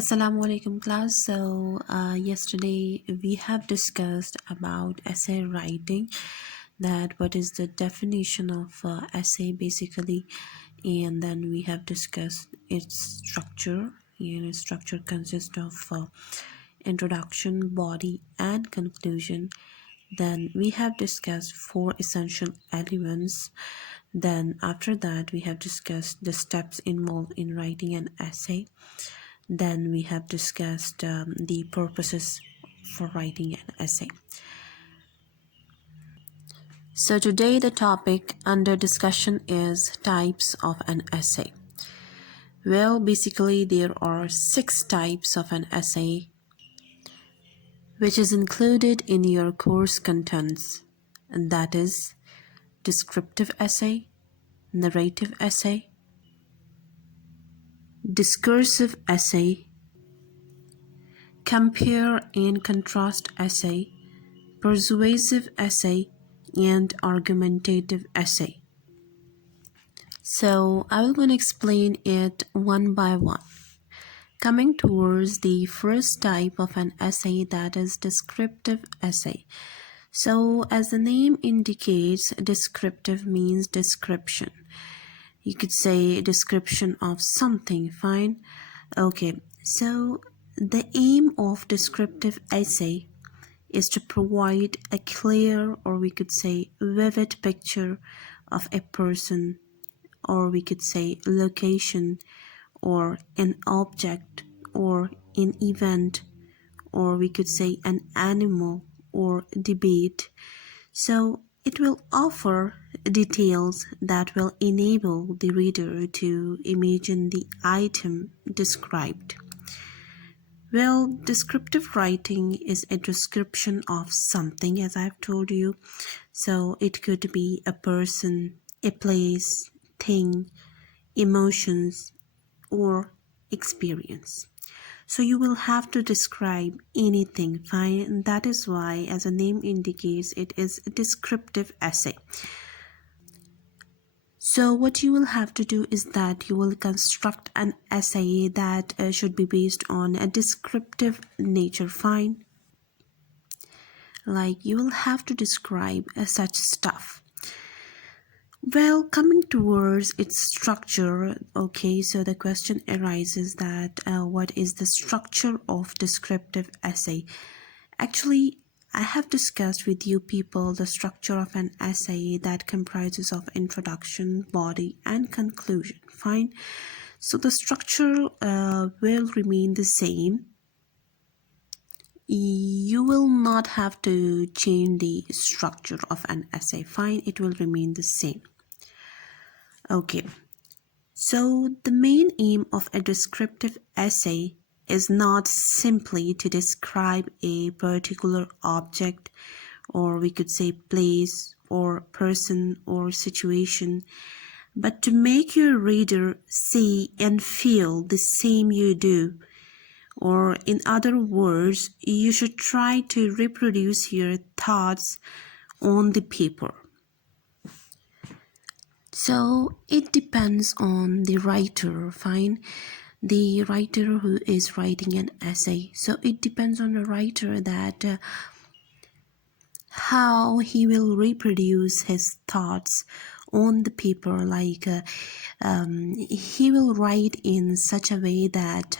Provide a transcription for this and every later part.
Assalamu alaikum class. Yesterday we have discussed about essay writing, that what is the definition of essay basically, and then we have discussed its structure. And its structure consists of introduction, body and conclusion. Then we have discussed four essential elements. Then after that we have discussed the steps involved in writing an essay. Then we have discussed the purposes for writing an essay. So today the topic under discussion is types of an essay. Well, basically there are 6 types of an essay which is included in your course contents, and that is descriptive essay, narrative essay, discursive essay, compare and contrast essay, persuasive essay, and argumentative essay. So I will going to explain it one by one. Coming towards the first type of an essay, that is descriptive essay. So as the name indicates, descriptive means description. You could say description of something, fine. Okay, so the aim of descriptive essay is to provide a clear, or we could say vivid picture of a person, or we could say location, or an object, or an event, or we could say an animal or debate. So it will offer details that will enable the reader to imagine the item described. Well, descriptive writing is a description of something, as I've told you. So it could be a person, a place, thing, emotions, or experience. So you will have to describe anything, fine. And that is why, as the name indicates, it is a descriptive essay. So what you will have to do is that you will construct an essay that should be based on a descriptive nature, fine. Like you will have to describe such stuff. Well, coming towards its structure, okay, so the question arises that what is the structure of descriptive essay? Actually, I have discussed with you people the structure of an essay that comprises of introduction, body, and conclusion. Fine. So the structure will remain the same. You will not have to change the structure of an essay. Fine, it will remain the same. Okay. So the main aim of a descriptive essay is not simply to describe a particular object, or we could say place or person or situation, but to make your reader see and feel the same you do. Or in other words, you should try to reproduce your thoughts on the paper. So it depends on the writer, fine. The writer who is writing an essay. So it depends on the writer that how he will reproduce his thoughts on the paper. Like he will write in such a way that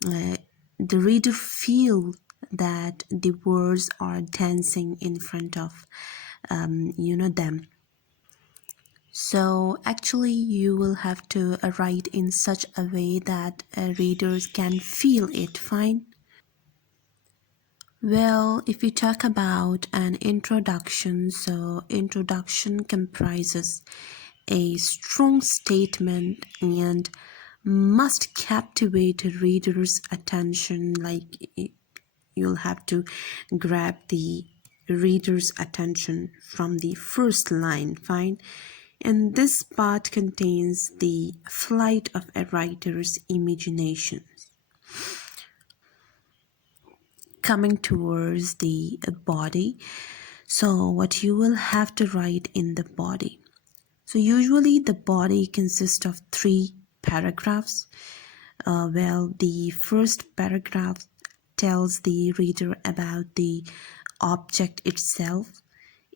the reader feel that the words are dancing in front of them. So actually you will have to write in such a way that readers can feel it, fine. Well, if we talk about an introduction, so introduction comprises a strong statement and must captivate a reader's attention. Like you'll have to grab the reader's attention from the first line, fine. And this part contains the flight of a writer's imagination. Coming towards the body, so what you will have to write in the body. So usually the body consists of 3 paragraphs. Well, the first paragraph tells the reader about the object itself,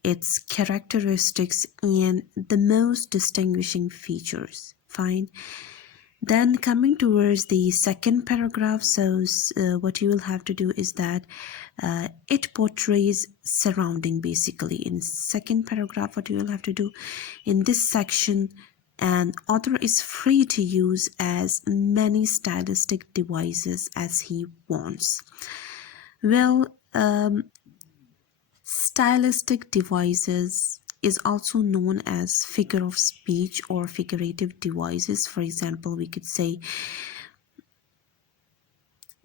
its characteristics, and the most distinguishing features. Fine. Then coming towards the second paragraph, so what you will have to do is that it portrays surrounding. Basically, in second paragraph, what you will have to do in this section, an author is free to use as many stylistic devices as he wants. Well, stylistic devices is also known as figure of speech or figurative devices. For example, we could say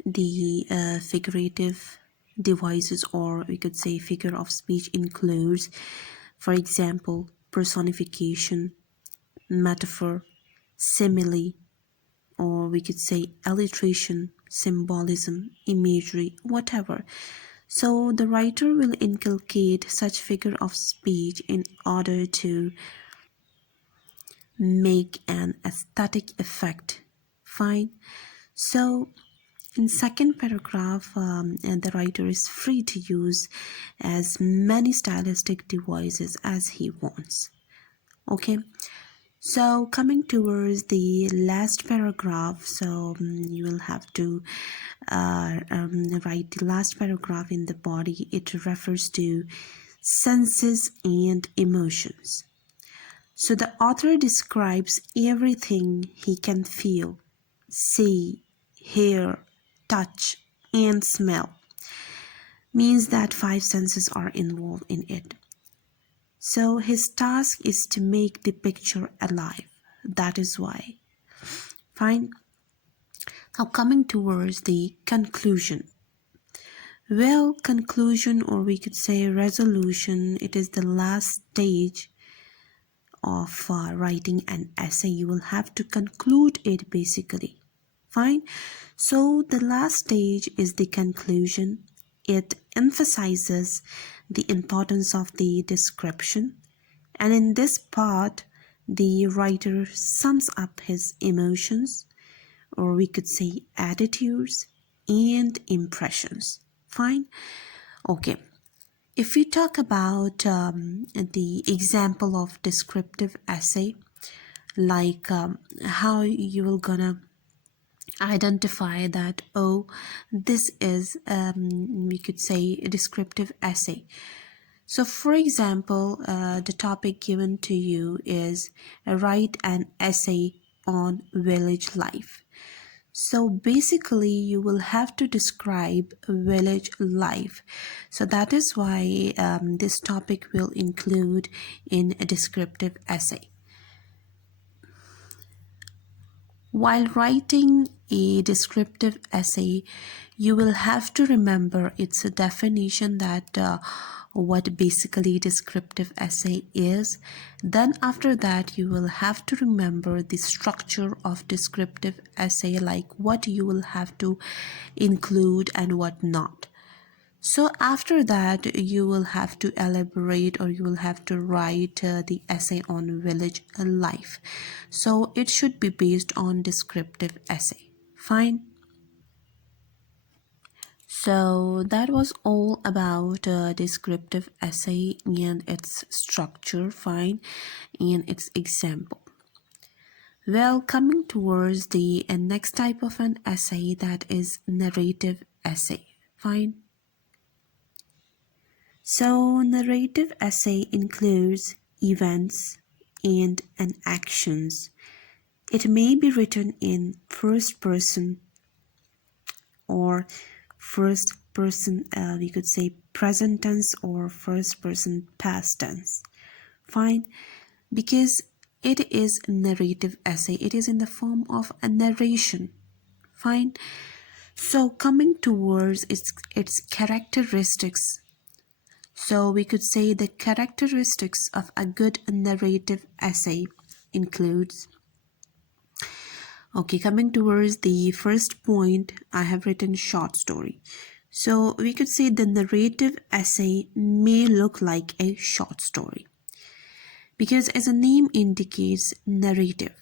the figurative devices, or we could say figure of speech, includes, for example, personification, metaphor, simile, or we could say alliteration, symbolism, imagery, whatever. So the writer will inculcate such figure of speech in order to make an aesthetic effect. Fine. So in second paragraph, and the writer is free to use as many stylistic devices as he wants. Okay. So coming towards the last paragraph, so you will have to write the last paragraph in the body. It refers to senses and emotions. So the author describes everything he can feel, see, hear, touch, and smell. Means that five senses are involved in it. So his task is to make the picture alive. That is why. Fine. Now coming towards the conclusion. Well, conclusion, or we could say resolution, it is the last stage of writing an essay. You will have to conclude it basically. Fine. So the last stage is the conclusion. It emphasizes the importance of the description, and in this part the writer sums up his emotions, or we could say attitudes and impressions. Fine. Okay. If we talk about the example of descriptive essay, like how you will gonna identify that, oh, this is we could say a descriptive essay. So for example, the topic given to you is write an essay on village life. So basically you will have to describe village life. So that is why this topic will include in a descriptive essay. While writing a descriptive essay, you will have to remember its a definition, that what basically descriptive essay is. Then after that you will have to remember the structure of descriptive essay, like what you will have to include and what not. So after that you will have to elaborate, or you will have to write the essay on village life. So it should be based on descriptive essay. Fine. So that was all about descriptive essay and its structure. Fine. And its example. Well, coming towards the next type of an essay, that is narrative essay. Fine. So, narrative essay includes events and actions. It may be written in first person or first person, we could say present tense, or first person past tense. Fine, because it is narrative essay. It is in the form of a narration. Fine. So, coming towards its characteristics. So we could say the characteristics of a good narrative essay includes, okay, coming towards the first point, I have written short story. So we could say the narrative essay may look like a short story, because as the name indicates, narrative.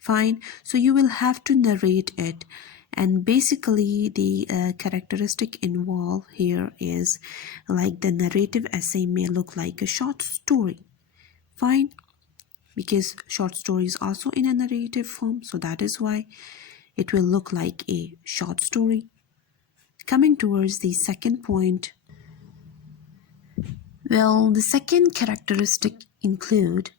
Fine. So you will have to narrate it. And basically, the characteristic involved here is like the narrative essay may look like a short story. Fine. Because short story is also in a narrative form. So that is why it will look like a short story. Coming towards the second point. Well, the second characteristic include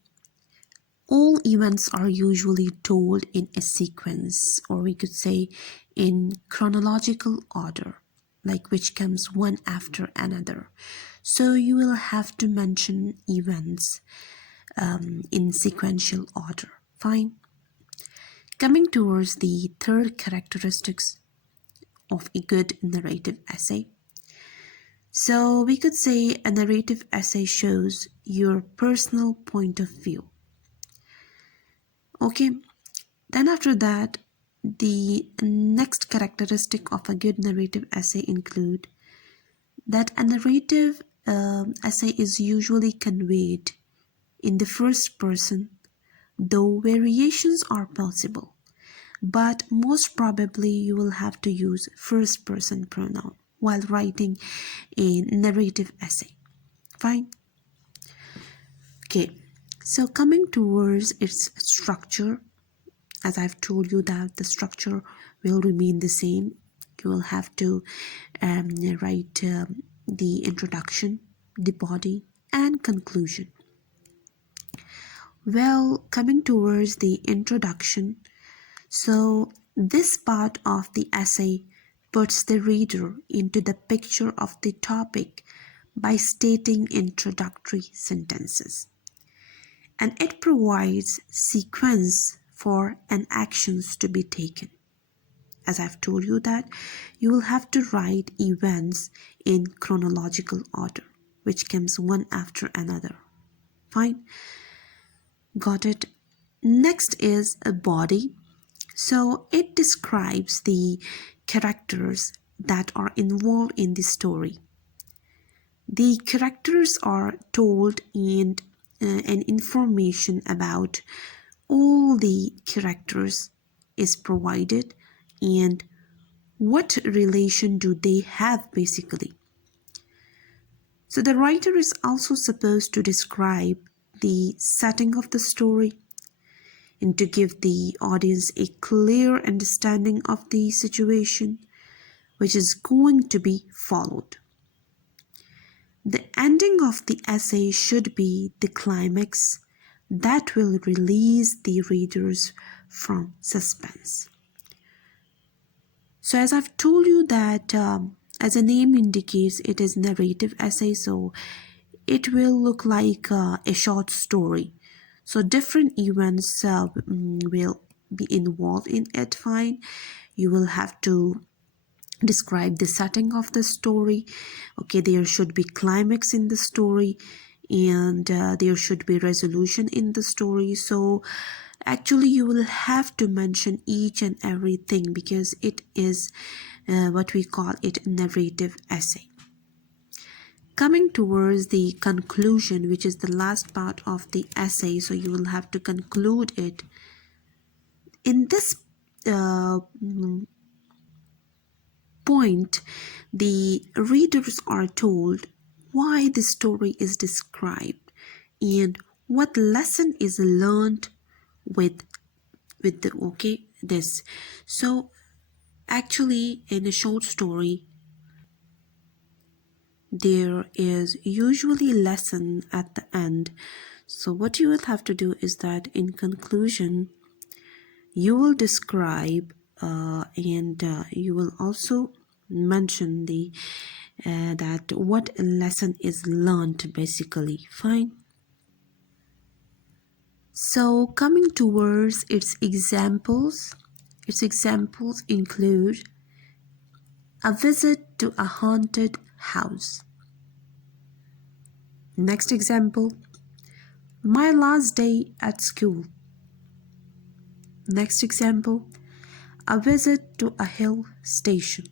all events are usually told in a sequence, or we could say in chronological order, like which comes one after another. So you will have to mention events in sequential order. Fine. Coming towards the third characteristics of a good narrative essay. So we could say a narrative essay shows your personal point of view. Okay, then after that, the next characteristic of a good narrative essay include that a narrative essay is usually conveyed in the first person, though variations are possible. But most probably you will have to use first person pronoun while writing a narrative essay. Fine. Okay, so coming towards its structure, as I've told you that the structure will remain the same. You will have to write the introduction, the body, and conclusion. Well, coming towards the introduction, so this part of the essay puts the reader into the picture of the topic by stating introductory sentences. And it provides sequence for an actions to be taken. As I've told you that you will have to write events in chronological order, which comes one after another. Fine. Got it. Next is a body. So it describes the characters that are involved in the story. The characters are told and information about all the characters is provided and what relation do they have basically. So the writer is also supposed to describe the setting of the story and to give the audience a clear understanding of the situation which is going to be followed. The ending of the essay should be the climax that will release the readers from suspense. So as I've told you that as the name indicates, it is narrative essay, so it will look like a short story. So different events will be involved in it. Fine. You will have to describe the setting of the story. Okay, there should be climax in the story and there should be resolution in the story. So actually you will have to mention each and everything because it is what we call it narrative essay. Coming towards the conclusion, which is the last part of the essay, so you will have to conclude it. In this point, the readers are told why the story is described and what lesson is learned with this. So actually in a short story there is usually lesson at the end. So what you will have to do is that in conclusion you will describe and you will also mention the that what lesson is learned basically. Fine. So coming towards its examples include a visit to a haunted house. Next example, my last day at school. Next example, a visit to a hill station,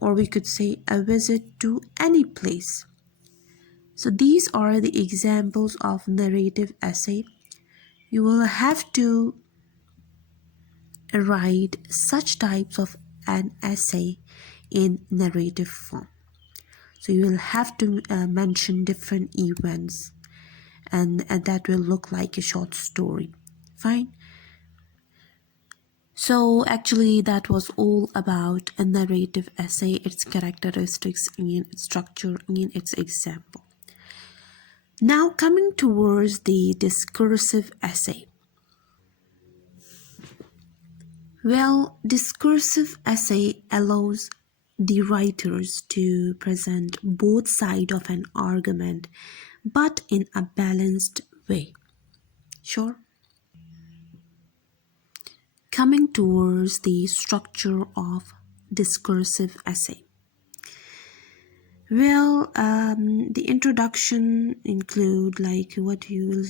or we could say a visit to any place. So these are the examples of narrative essay. You will have to write such types of an essay in narrative form. So you will have to mention different events, and that will look like a short story. Fine. So actually that was all about a narrative essay, its characteristics and its structure and its example. Now coming towards the discursive essay. Well, discursive essay allows the writers to present both sides of an argument, but in a balanced way. Sure. Coming towards the structure of discursive essay. Well, the introduction include like what you will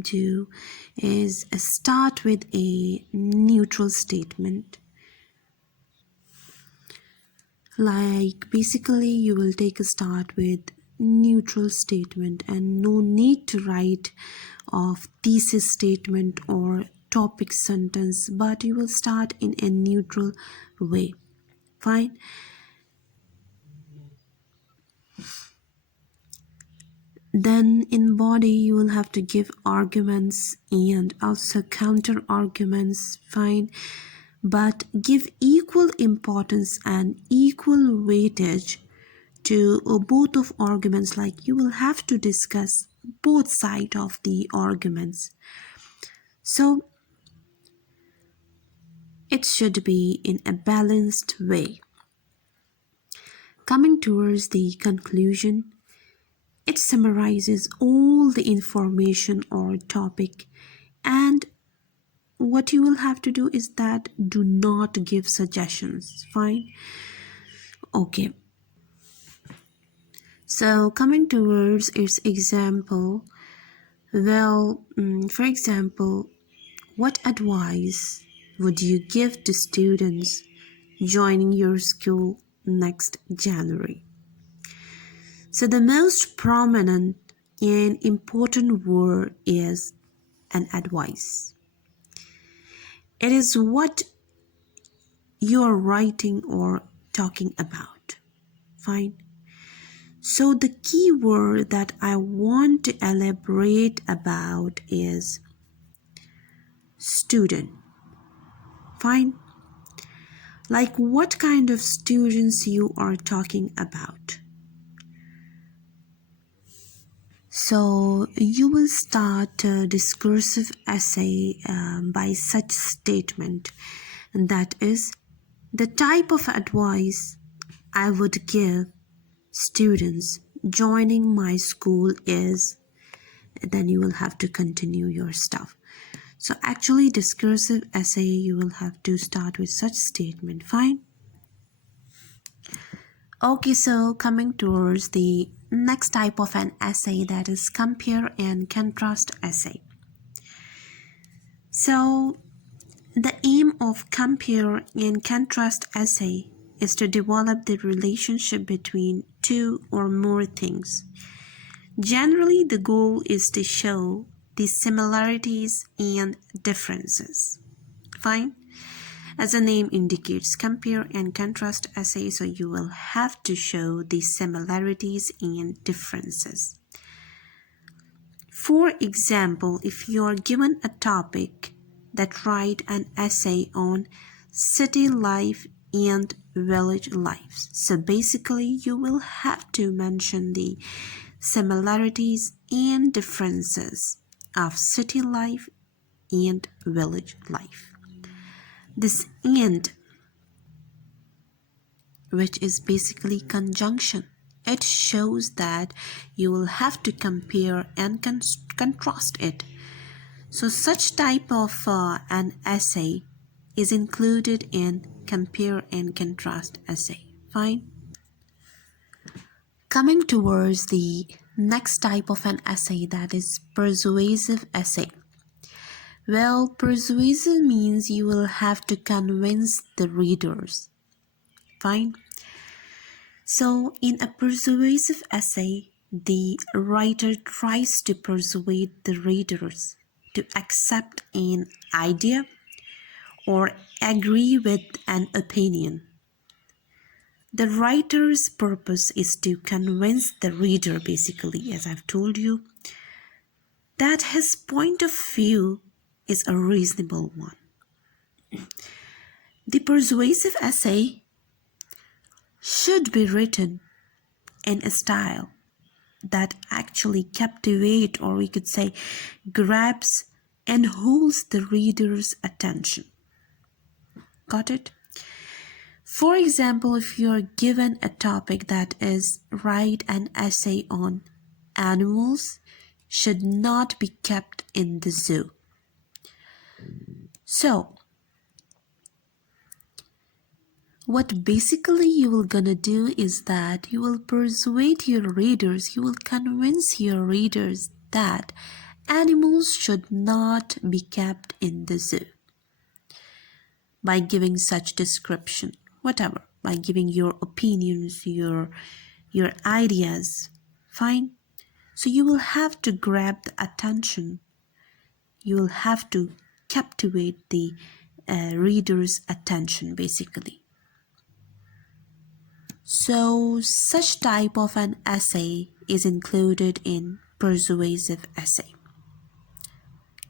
do is start with a neutral statement. Like basically you will take a start with neutral statement and no need to write of thesis statement or topic sentence, but you will start in a neutral way. Fine. Then in body you will have to give arguments and also counter arguments. Fine. But give equal importance and equal weightage to both of arguments. Like you will have to discuss both sides of the arguments. So it should be in a balanced way. Coming towards the conclusion, it summarizes all the information or topic, and what you will have to do is that do not give suggestions. Fine. Okay. So coming towards its example, well, for example, what advice would you give to students joining your school next January? So the most prominent and important word is an advice. It is what you are writing or talking about. Fine. So the key word that I want to elaborate about is student. Fine. Like what kind of students you are talking about. So you will start a discursive essay by such statement, and that is the type of advice I would give students joining my school is, then you will have to continue your stuff. So actually discursive essay you will have to start with such statement. Fine. Okay, so coming towards the next type of an essay, that is compare and contrast essay. So the aim of compare and contrast essay is to develop the relationship between two or more things. Generally, the goal is to show the similarities and differences. Fine. As the name indicates, compare and contrast essay, so you will have to show the similarities and differences. For example, if you are given a topic, that write an essay on city life and village lives. So basically you will have to mention the similarities and differences of city life and village life. This and, which is basically conjunction, it shows that you will have to compare and contrast it. So such type of an essay is included in compare and contrast essay. Fine. Coming towards the next type of an essay, that is persuasive essay. Well, persuasive means you will have to convince the readers. Fine. So in a persuasive essay, the writer tries to persuade the readers to accept an idea or agree with an opinion. The writer's purpose is to convince the reader, basically, as I've told you, that his point of view is a reasonable one. The persuasive essay should be written in a style that actually captivates, or we could say grabs and holds the reader's attention. Got it? For example, if you're given a topic that is write an essay on animals should not be kept in the zoo. So, what basically you will gonna do is that you will persuade your readers, you will convince your readers that animals should not be kept in the zoo by giving such description, whatever, by giving your opinions, your ideas. Fine. So you will have to grab the attention. You will have to captivate the reader's attention, basically. So such type of an essay is included in persuasive essay.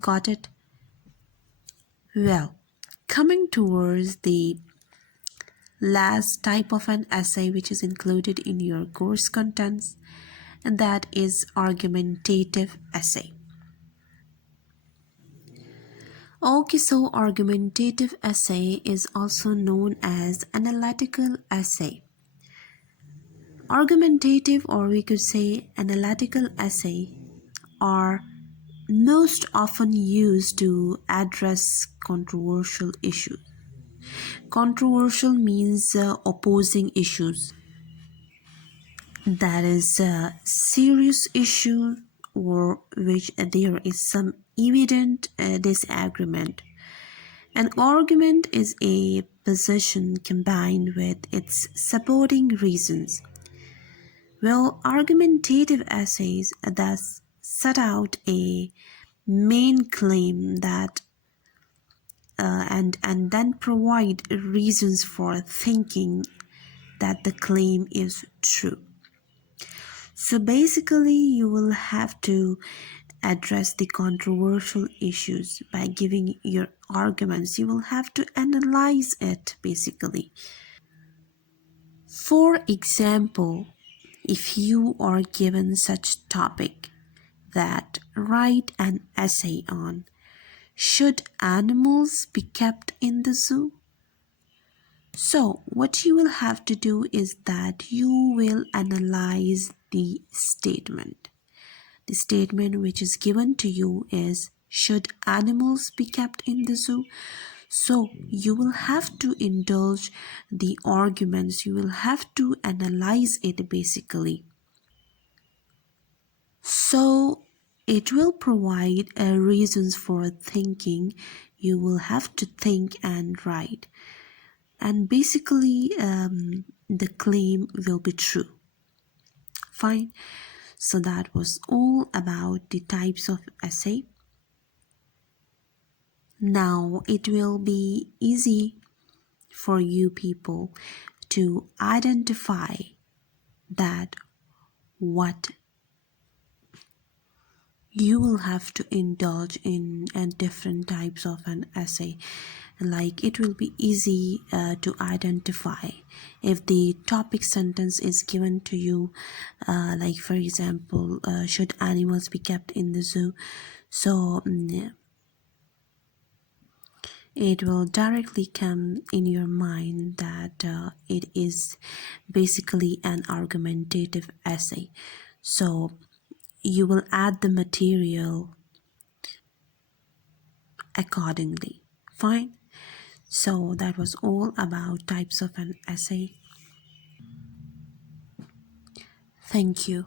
Got it? Well, coming towards the last type of an essay which is included in your course contents, and that is argumentative essay. Okay, so argumentative essay is also known as analytical essay. Argumentative, or we could say analytical essay, are most often used to address controversial issues. Controversial means opposing issues. That is a serious issue or which there is some evident disagreement. An argument is a position combined with its supporting reasons. Well, argumentative essays thus set out a main claim that and then provide reasons for thinking that the claim is true. So basically, you will have to address the controversial issues by giving your arguments. You will have to analyze it, basically. For example, if you are given such topic that write an essay on should animals be kept in the zoo? So what you will have to do is that you will analyze the statement. The statement which is given to you is should animals be kept in the zoo? So you will have to indulge the arguments, you will have to analyze it basically. So it will provide reasons for thinking. You will have to think and write. And basically the claim will be true. Fine. So that was all about the types of essay. Now it will be easy for you people to identify that what you will have to indulge in and different types of an essay. Like it will be easy to identify if the topic sentence is given to you, like for example, should animals be kept in the zoo? So it will directly come in your mind that it is basically an argumentative essay. So you will add the material accordingly. Fine. So that was all about types of an essay. Thank you.